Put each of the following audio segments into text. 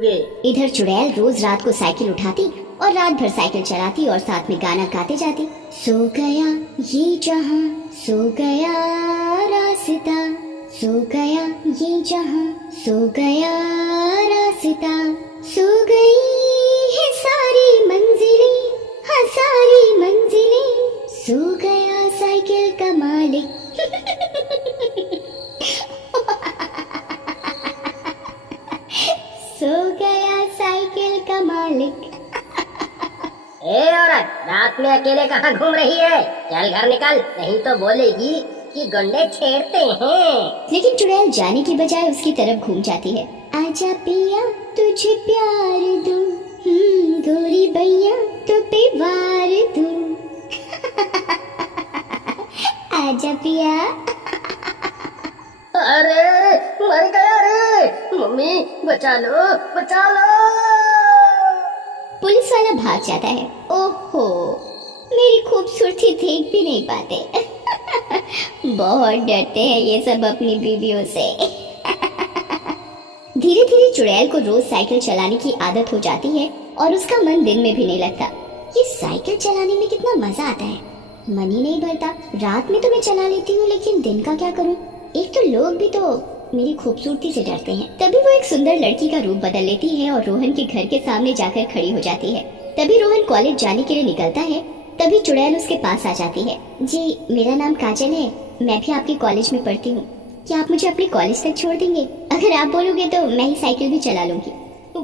इधर चुड़ैल रोज रात को साइकिल उठाती और रात भर साइकिल चलाती और साथ में गाना गाते जाती। सो गया ये जहां, सो गया रास्ता, सो गया ये जहां, सो गया रास्ता, सो गई है सारी मंजिलें, हाँ सारी मंजिलें, सो गया साइकिल का मालिक। सो गया साइकिल का मालिक। ए औरत, रात में अकेले कहाँ घूम रही है? चल घर निकल, नहीं तो बोलेगी कि गुंडे छेड़ते हैं। लेकिन चुड़ैल जाने की बजाय उसकी तरफ घूम जाती है। आजा पिया तुझे प्यार दूं, गोरी भैया तो पे वार दूं। आजा पिया। अरे मर गया रे, मम्मी बचा लो, बचा लो। पुलिस वाला भाग जाता है। ओहो, मेरी खूबसूरती देख भी नहीं पाते। बहुत डरते हैं ये सब अपनी बीवियों से। धीरे धीरे चुड़ैल को रोज साइकिल चलाने की आदत हो जाती है और उसका मन दिन में भी नहीं लगता। ये साइकिल चलाने में कितना मजा आता है, मन ही नहीं भरता। रात में तो मैं चला लेती हूँ, लेकिन दिन का क्या करूँ? एक तो लोग भी तो मेरी खूबसूरती से डरते हैं। तभी वो एक सुंदर लड़की का रूप बदल लेती है और रोहन के घर के सामने जाकर खड़ी हो जाती है। तभी रोहन कॉलेज जाने के लिए निकलता है। तभी चुड़ैल उसके पास आ जाती है। जी, मेरा नाम काजल है, मैं भी आपके कॉलेज में पढ़ती हूँ। क्या आप मुझे अपने कॉलेज तक छोड़ देंगे? अगर आप बोलोगे तो मैं ही साइकिल भी चला लूंगी।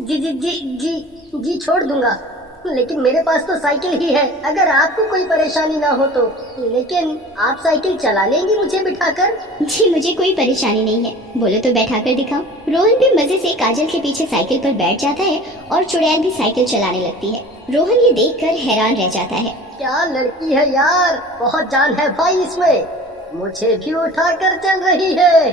जी जी जी जी जी छोड़ दूंगा, लेकिन मेरे पास तो साइकिल ही है, अगर आपको कोई परेशानी ना हो तो। लेकिन आप साइकिल चला लेंगी मुझे बिठाकर? जी, मुझे कोई परेशानी नहीं है, बोलो तो बैठा कर दिखाओ। रोहन भी मजे से काजल के पीछे साइकिल पर बैठ जाता है और चुड़ैल भी साइकिल चलाने लगती है। रोहन ये देखकर हैरान रह जाता है। क्या लड़की है यार, बहुत जान है भाई इसमें, मुझे भी उठाकर चल रही है,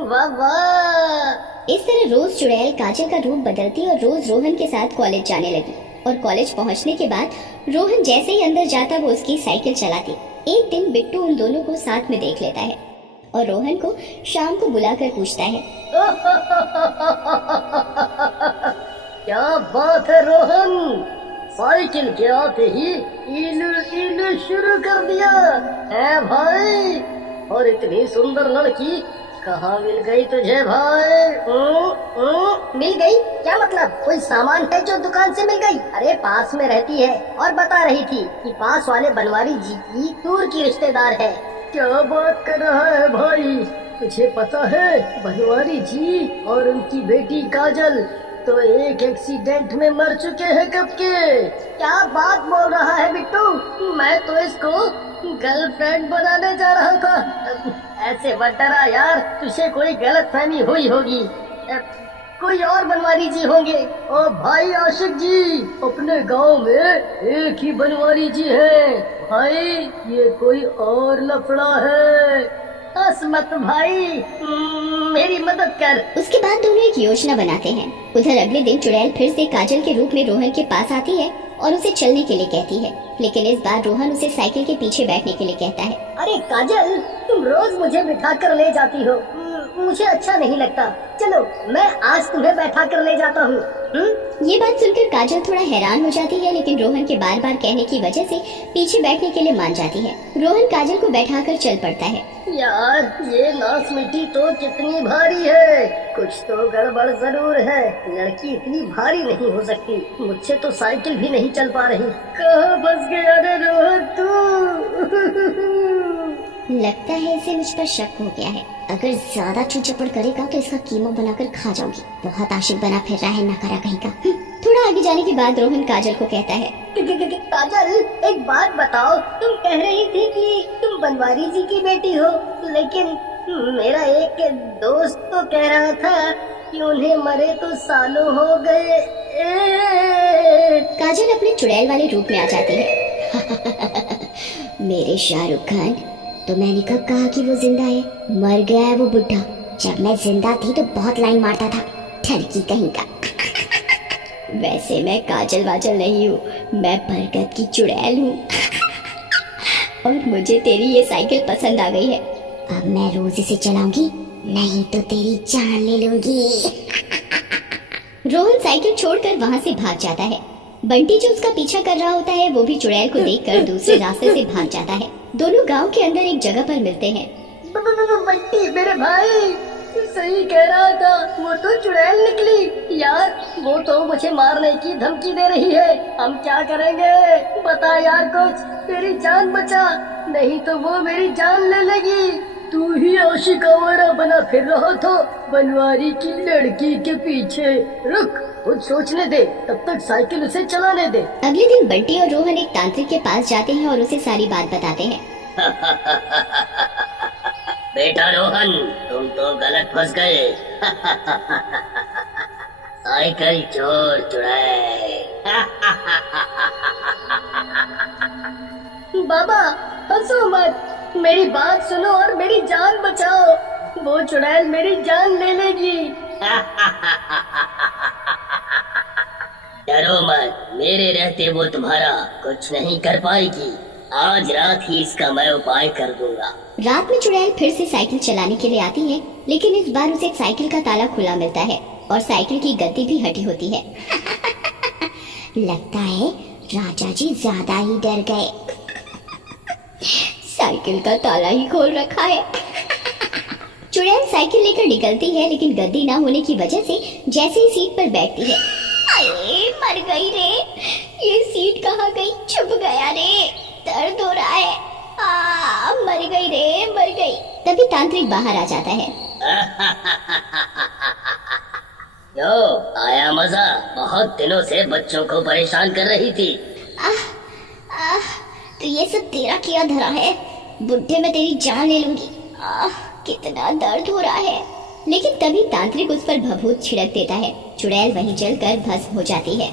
वाह वाह। इस तरह रोज चुड़ैल काजल का रूप बदलती और रोज रोहन के साथ कॉलेज जाने लगी। और कॉलेज पहुंचने के बाद रोहन जैसे ही अंदर जाता वो उसकी साइकिल चलाती। एक दिन बिट्टू उन दोनों को साथ में देख लेता है और रोहन को शाम को बुलाकर पूछता है। क्या बात है रोहन, साइकिल के आते ही इलू इलू शुरू कर दिया है भाई, और इतनी सुंदर लड़की कहाँ मिल गई तुझे भाई? मिल गई? क्या मतलब, कोई सामान है जो दुकान से मिल गई? अरे पास में रहती है और बता रही थी कि पास वाले बनवारी जी की दूर की रिश्तेदार है। क्या बात कर रहा है भाई, तुझे पता है बनवारी जी और उनकी बेटी काजल तो एक एक्सीडेंट में मर चुके हैं कब के। क्या बात बोल रहा है बिट्टू, मैं तो इसको गर्लफ्रेंड बनाने जा रहा था। ऐसे मत डरा यार, तुझे कोई गलत फहमी हुई होगी, कोई और बनवारी जी होंगे। ओ भाई आशिक जी, अपने गांव में एक ही बनवारी जी है भाई, ये कोई और लफड़ा है। हंस मत भाई, मेरी मदद कर। उसके बाद दोनों एक योजना बनाते हैं। उधर अगले दिन चुड़ैल फिर से काजल के रूप में रोहन के पास आती है और उसे चलने के लिए कहती है, लेकिन इस बार रोहन उसे साइकिल के पीछे बैठने के लिए कहता है। अरे काजल, तुम रोज मुझे बिठा कर ले जाती हो, मुझे अच्छा नहीं लगता, चलो मैं आज तुम्हें बैठा कर ले जाता हूँ। ये बात सुनकर काजल थोड़ा हैरान हो जाती है, लेकिन रोहन के बार बार कहने की वजह से पीछे बैठने के लिए मान जाती है। रोहन काजल को बैठाकर चल पड़ता है। यार ये नाश मिट्टी तो कितनी भारी है, कुछ तो गड़बड़ जरूर है, लड़की इतनी भारी नहीं हो सकती, मुझसे तो साइकिल भी नहीं चल पा रही। कहाँ फंस गया रे रोहन तू? लगता है इसे मुझ पर शक हो गया है, अगर ज्यादा चूचपड़ करेगा तो इसका कीमा बनाकर खा जाऊंगी। बहुत आशिक बना फिर रहा है नकारा कहीं का। थोड़ा आगे जाने के बाद रोहन काजल को कहता है। काजल, एक बात बताओ, तुम कह रही थी कि तुम बनवारी जी की बेटी हो, लेकिन मेरा एक दोस्त तो कह रहा था कि उन्हें मरे तो सालों हो गए। काजल अपने चुड़ैल वाले रूप में आ जाती है। मेरे शाहरुख खान, तो मैंने कब कहा कि वो जिंदा है? मर गया है वो बुढ़ा, जब मैं जिंदा थी तो बहुत लाइन मारता था, ठरकी कहीं का। वैसे मैं काजल वाजल नहीं हूँ, मैं बरगद की चुड़ैल हूँ। और मुझे तेरी ये साइकिल पसंद आ गई है, अब मैं रोज इसे चलाऊंगी, नहीं तो तेरी जान ले लूंगी। रोहन साइकिल छोड़कर वहाँ से भाग जाता है। बंटी जो उसका पीछा कर रहा होता है वो भी चुड़ैल को देखकर दूसरे रास्ते से भाग जाता है। दोनों गांव के अंदर एक जगह पर मिलते हैं। बंटी मेरे भाई, सही कह रहा था, वो तो चुड़ैल निकली यार। वो तो मुझे मारने की धमकी दे रही है। हम क्या करेंगे बता यार, कुछ मेरी जान बचा, नहीं तो वो मेरी जान ले लेगी। तू ही आशिक आवारा बना फिर रहा था बनवारी की लड़की के पीछे। रुक, कुछ सोचने दे, तब तक साइकिल उसे चलाने दे। अगले दिन बंटी और रोहन एक तांत्रिक के पास जाते हैं और उसे सारी बात बताते हैं। बेटा रोहन, तुम तो गलत फंस गए। साइकिल चोर चुड़ैल। बाबा हंसो मत, मेरी बात सुनो और मेरी जान बचाओ। वो चुड़ैल मेरी जान ले लेगी। डरो मत, मेरे रहते वो तुम्हारा कुछ नहीं कर पाएगी। आज रात ही इसका मैं उपाय कर दूंगा। रात में चुड़ैल फिर से साइकिल चलाने के लिए आती है, लेकिन इस बार उसे साइकिल का ताला खुला मिलता है और साइकिल की गद्दी भी हटी होती है। लगता है राजा जी ज्यादा ही डर गए, साइकिल का ताला ही खोल रखा है। चुड़ैल साइकिल लेकर निकलती है, लेकिन गद्दी ना होने की वजह से जैसे ही सीट पर बैठती है, अरे मर गई रे, ये सीट कहाँ गई, छुप गया रे, दर्द हो रहा है, मर गई रे, मर गई। तभी तांत्रिक बाहर आ जाता है। यो, आया मजा? बहुत दिनों से बच्चों को परेशान कर रही थी। तो ये सब तेरा किया धरा है, बुढ़े मैं तेरी जान ले लूंगी। कितना दर्द हो रहा है। लेकिन तभी तांत्रिक उस पर भभूत छिड़क देता है। चुड़ैल वहीं जलकर भस्म हो जाती है।